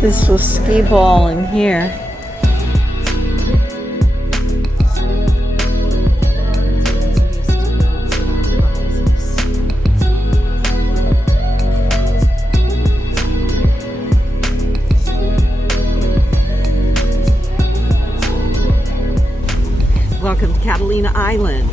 This was skee ball in here. Welcome to Catalina Island.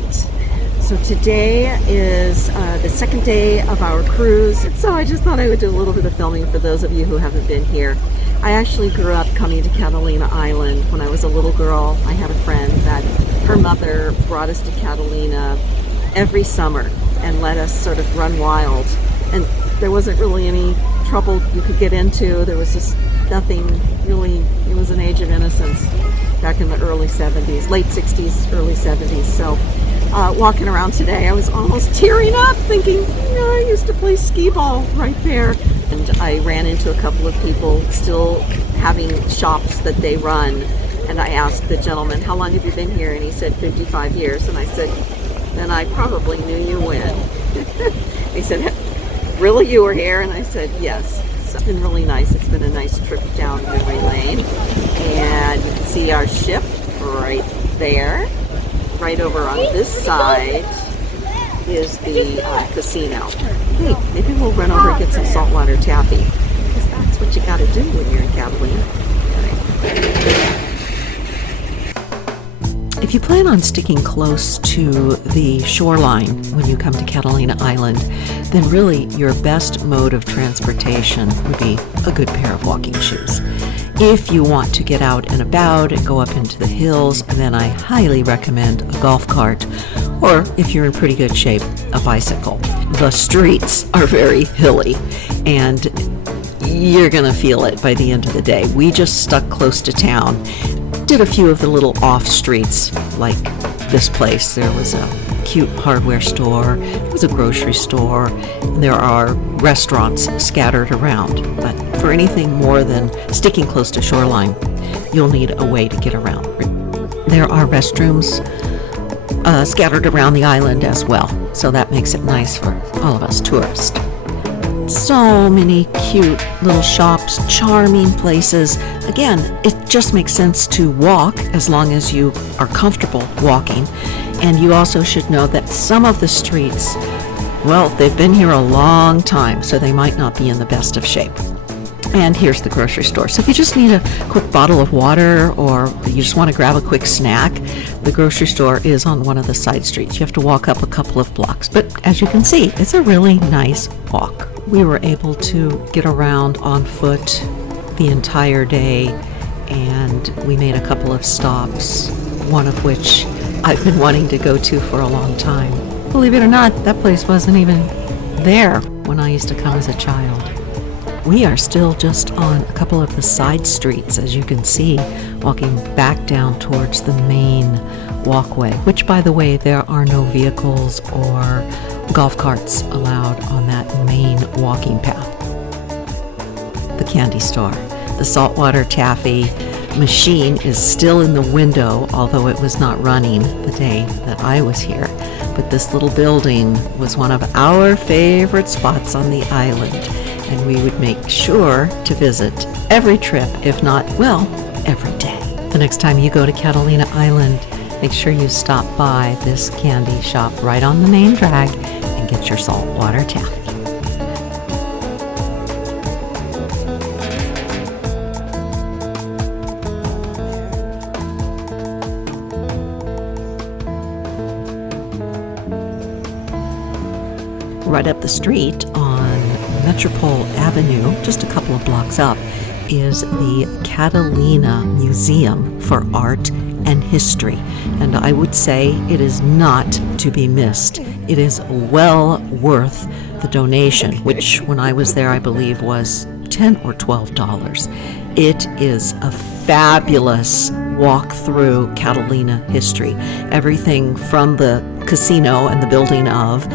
So today is the second day of our cruise. So I just thought I would do a little bit of filming for those of you who haven't been here. I actually grew up coming to Catalina Island when I was a little girl. I had a friend that her mother brought us to Catalina every summer and let us sort of run wild. And there wasn't really any trouble you could get into. There was just nothing really. It was an age of innocence back in the early 70s, late 60s, early 70s. So walking around today, I was almost tearing up thinking, I used to play skee ball right there. And I ran into a couple of people still having shops that they run. And I asked the gentleman, how long have you been here? And he said 55 years. And I said, then I probably knew you when. He said, really, you were here? And I said, yes. So it's been really nice. It's been a nice trip down memory lane. And you can see our ship right there. Right over on this side is the casino. Hey, maybe we'll run over and get some saltwater taffy, because that's what you got to do when you're in Catalina. If you plan on sticking close to the shoreline when you come to Catalina Island, then really your best mode of transportation would be a good pair of walking shoes. If you want to get out and about and go up into the hills, then I highly recommend a golf cart, or if you're in pretty good shape, a bicycle. The streets are very hilly, and you're gonna feel it by the end of the day. We just stuck close to town, did a few of the little off streets, like this place. There was a cute hardware store, there was a grocery store, and there are restaurants scattered around. But for anything more than sticking close to shoreline, you'll need a way to get around. There are restrooms scattered around the island as well, so that makes it nice for all of us tourists. So many cute little shops, charming places. Again, it just makes sense to walk as long as you are comfortable walking. And you also should know that some of the streets, well, they've been here a long time, so they might not be in the best of shape. And here's the grocery store. So if you just need a quick bottle of water, or you just want to grab a quick snack, the grocery store is on one of the side streets. You have to walk up a couple of blocks. But as you can see, it's a really nice walk. We were able to get around on foot the entire day, and we made a couple of stops, one of which I've been wanting to go to for a long time. Believe it or not, that place wasn't even there when I used to come as a child. We are still just on a couple of the side streets, as you can see, walking back down towards the main walkway, which, by the way, there are no vehicles or golf carts allowed on that main walking path. The candy store, the saltwater taffy machine is still in the window, although it was not running the day that I was here. But this little building was one of our favorite spots on the island, and we would make sure to visit every trip, if not, well, every day. The next time you go to Catalina Island, make sure you stop by this candy shop right on the main drag and get your saltwater taffy. Right up the street on Metropole Avenue, just a couple of blocks up, is the Catalina Museum for Art and History. And I would say it is not to be missed. It is well worth the donation, which when I was there, I believe was $10 or $12. It is a fabulous walk through Catalina history. Everything from the casino and the building of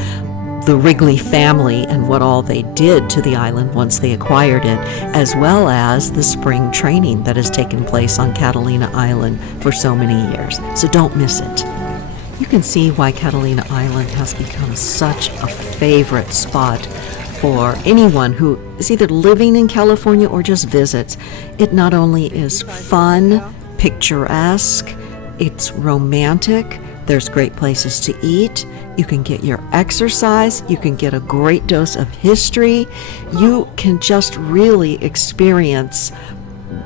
the Wrigley family and what all they did to the island once they acquired it, as well as the spring training that has taken place on Catalina Island for so many years. So don't miss it. You can see why Catalina Island has become such a favorite spot for anyone who is either living in California or just visits. It not only is fun, picturesque, it's romantic, there's great places to eat, you can get your exercise, you can get a great dose of history, you can just really experience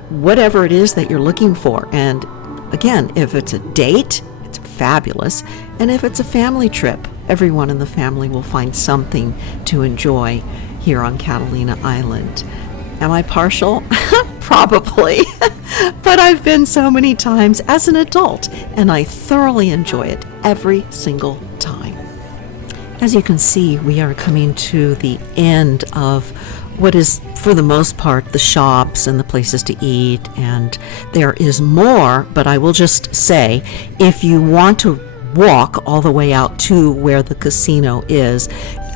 whatever it is that you're looking for. And again, if it's a date, it's fabulous. And if it's a family trip, everyone in the family will find something to enjoy here on Catalina Island. Am I partial? Probably. But I've been so many times as an adult, and I thoroughly enjoy it every single time. As you can see, we are coming to the end of what is, for the most part, the shops and the places to eat, and there is more, but I will just say, if you want to walk all the way out to where the casino is,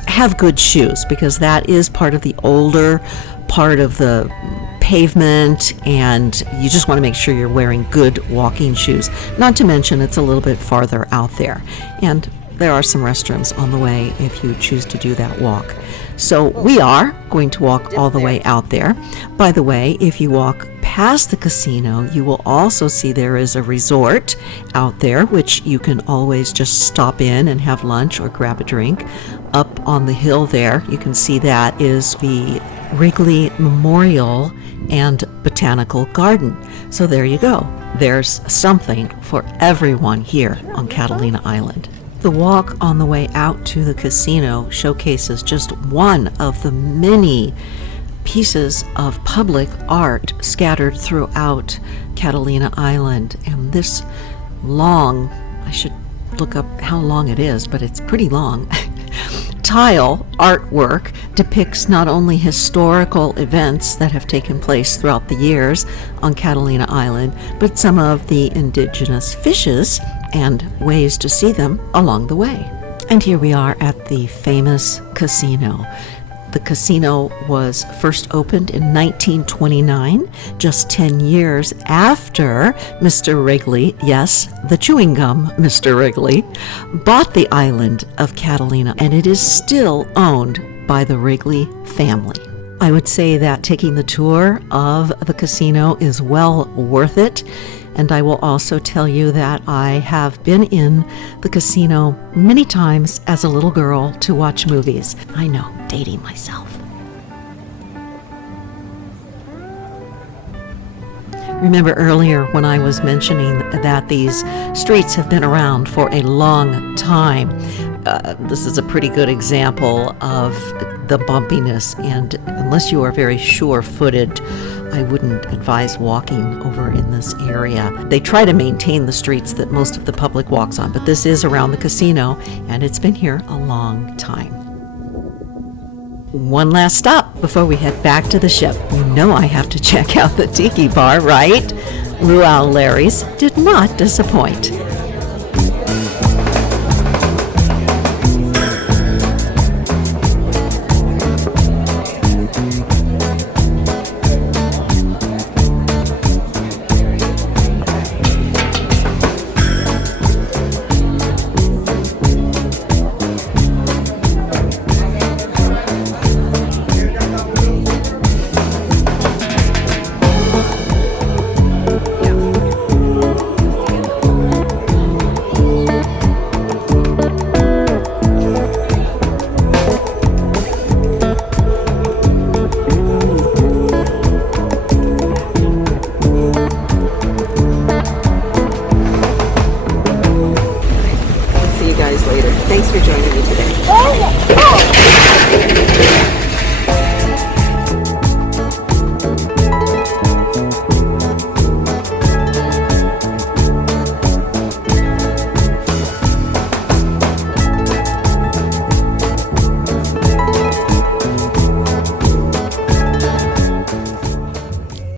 have good shoes, because that is part of the older part of the pavement, and you just want to make sure you're wearing good walking shoes. Not to mention, it's a little bit farther out there, and there are some restrooms on the way if you choose to do that walk. So we are going to walk all the way out there. By the way, if you walk past the casino, you will also see there is a resort out there, which you can always just stop in and have lunch or grab a drink. Up on the hill there, you can see that is the Wrigley Memorial and Botanical Garden. So there you go. There's something for everyone here on Catalina Island. The walk on the way out to the casino showcases just one of the many pieces of public art scattered throughout Catalina Island. And this long, I should look up how long it is, but it's pretty long, tile artwork depicts not only historical events that have taken place throughout the years on Catalina Island, but some of the indigenous fishes and ways to see them along the way. And here we are at the famous casino. The casino was first opened in 1929, just 10 years after Mr. Wrigley, yes, the chewing gum Mr. Wrigley, bought the island of Catalina, and it is still owned by the Wrigley family. I would say that taking the tour of the casino is well worth it. And I will also tell you that I have been in the casino many times as a little girl to watch movies. I know, dating myself. Remember earlier when I was mentioning that these streets have been around for a long time. This is a pretty good example of the bumpiness, and unless you are very sure-footed, I wouldn't advise walking over in this area. They try to maintain the streets that most of the public walks on, but this is around the casino, and it's been here a long time. One last stop before we head back to the ship. You know I have to check out the tiki bar, right? Luau Larry's did not disappoint.